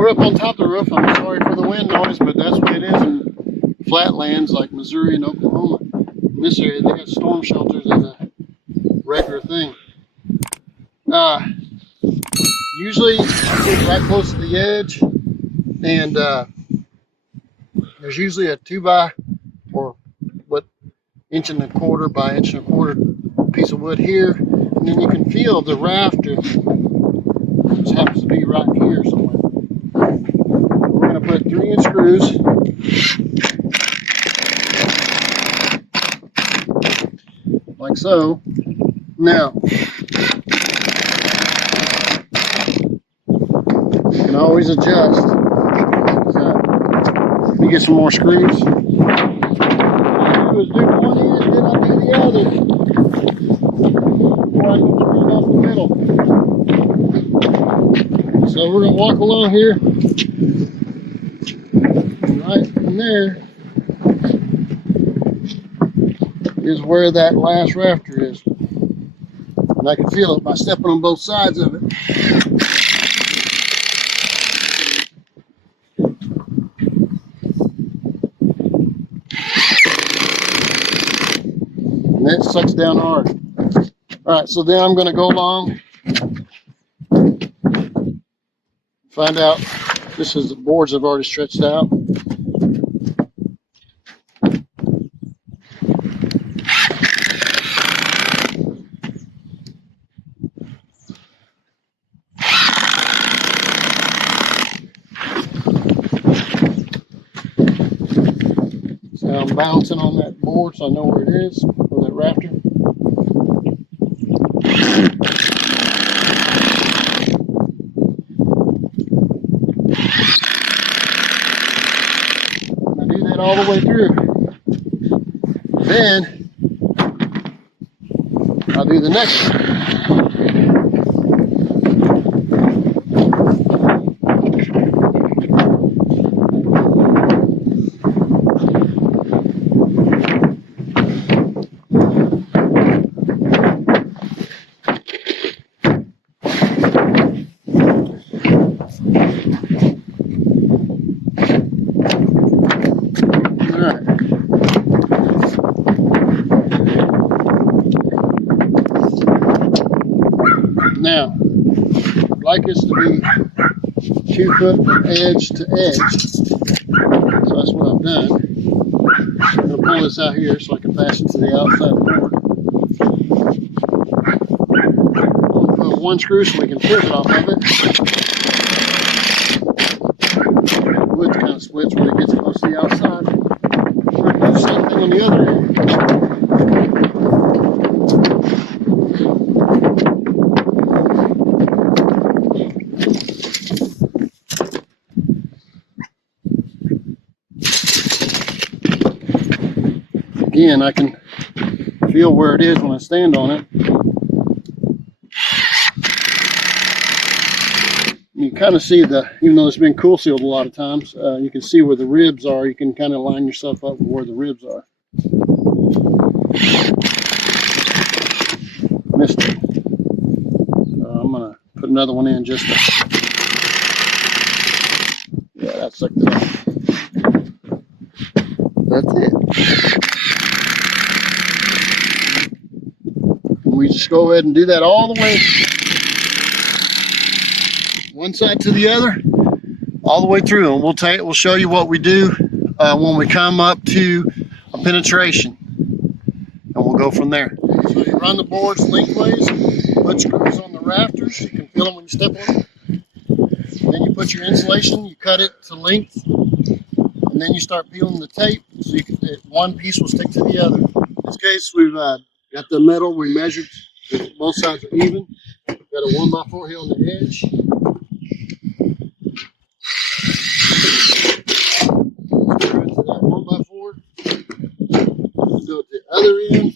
we're up on top of the roof. I'm sorry for the wind noise, but that's what it is in flatlands like Missouri and Oklahoma. In this area, they got storm shelters as a regular thing. Usually, I get right close to the edge, and there's usually a 2x or what 1.25 inch by 1.25 inch piece of wood here, and then you can feel the rafter, which happens to be right here somewhere. We're going to put 3-inch screws like so. Now, you can always adjust. Let me get some more screws. All I do is do one end, then I'll do the other. Before I can screw it off the middle. So we're going to walk along here. And right in there is where that last rafter is. And I can feel it by stepping on both sides of it. And that sucks down hard. All right, so then I'm going to go along, find out, this is the boards I've already stretched out. So I'm bouncing on that board so I know where it is, or that rafter. I do that all the way through. Then I'll do the next one. Now, I'd like this to be 2 foot from edge to edge. So that's what I've done. I'm going to pull this out here so I can fasten to the outside board. I'm going to put one screw so we can pivot off of it. The wood kind of splits when it gets close to the outside. We're going to do the same thing on the other end. Again, I can feel where it is when I stand on it. You kind of see even though it's been cool sealed a lot of times, you can see where the ribs are. You can kind of line yourself up with where the ribs are. Missed it. I'm going to put another one in just to, yeah, that sucked it up. That's it. We just go ahead and do that all the way, one side to the other, all the way through, and we'll show you what we do when we come up to a penetration, and we'll go from there. So you run the boards lengthways, put screws on the rafters, you can feel them when you step on them. Then you put your insulation, you cut it to length, and then you start peeling the tape so one piece will stick to the other. In this case, we've got the metal we measured, both sides are even. Got a 1x4 here on the edge. Screw into that 1x4. Go to the other end.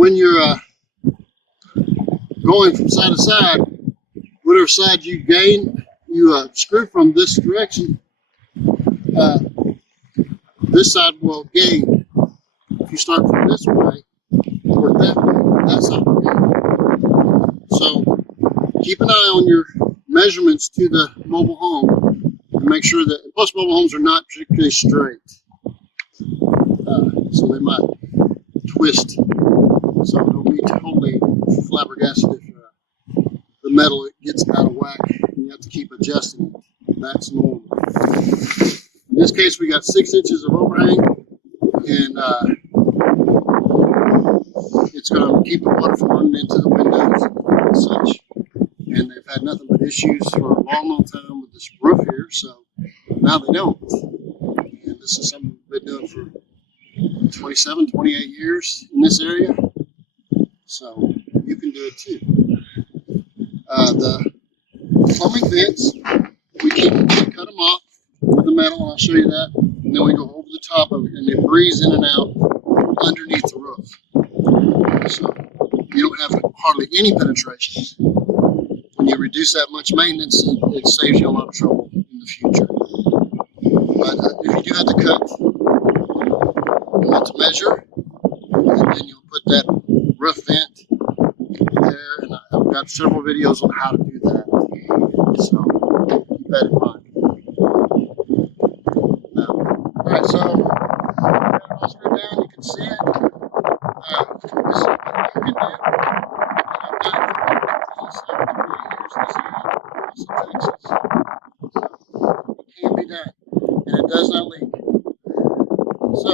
when you're going from side to side, whatever side you gain, you screw from this direction. This side will gain. If you start from this way, or that way, that side will gain. So keep an eye on your measurements to the mobile home and make sure that, plus mobile homes are not particularly straight. So they might twist. So don't be totally flabbergasted if the metal gets out of whack and you have to keep adjusting it. That's normal. In this case, we got 6 inches of overhang, and it's going to keep the water from running into the windows and such. And they've had nothing but issues for a long, long time with this roof here, so now they don't. And this is something we've been doing for 27, 28 years in this area, so you can do it too. The plumbing vents, we cut them off with the metal, and I'll show you that, and then we go over the top of it, and they breeze in and out underneath the roof. So you don't have hardly any penetrations. When you reduce that much maintenance, it saves you a lot of trouble in the future. But if you do have to cut, you have to measure, and then you'll put that roof vent there, and I've got several videos on how to do that. So keep that in mind. Alright, so all screwed down, you can see it. This is what you can do. And I've done it for almost 7 years in this area, Austin, Texas. So it can be done, and it does not leak. So